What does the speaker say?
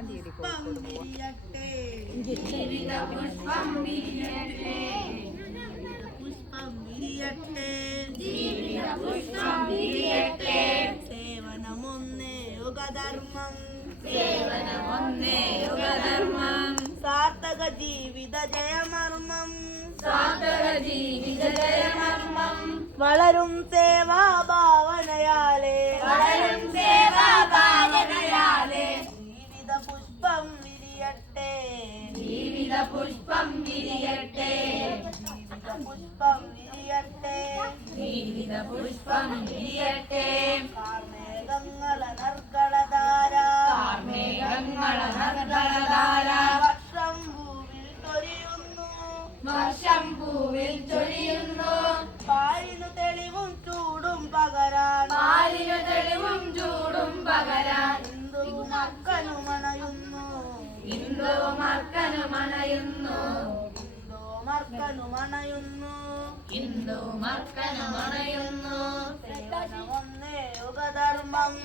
തീയതി കോഴിക്കോട് പോവാം. സേവനമൊന്നേ യുഗധർമ്മം സാർത്ഥക ജീവിത ജയമർമ്മം വളരും സേവാഭാവനയാലേ ജീവിത പുഷ്പം വിരിയട്ടെ കാർമേഘങ്ങളനർഗളധാര വർഷം ഭൂവിൽ ചൊരിയുന്നു പാലിനു തെളിവും ചൂടും പകരാൻ ഹിന്ദു മർക്കനുമണയുന്നു സേവനമൊന്നേ യുഗധർമ്മം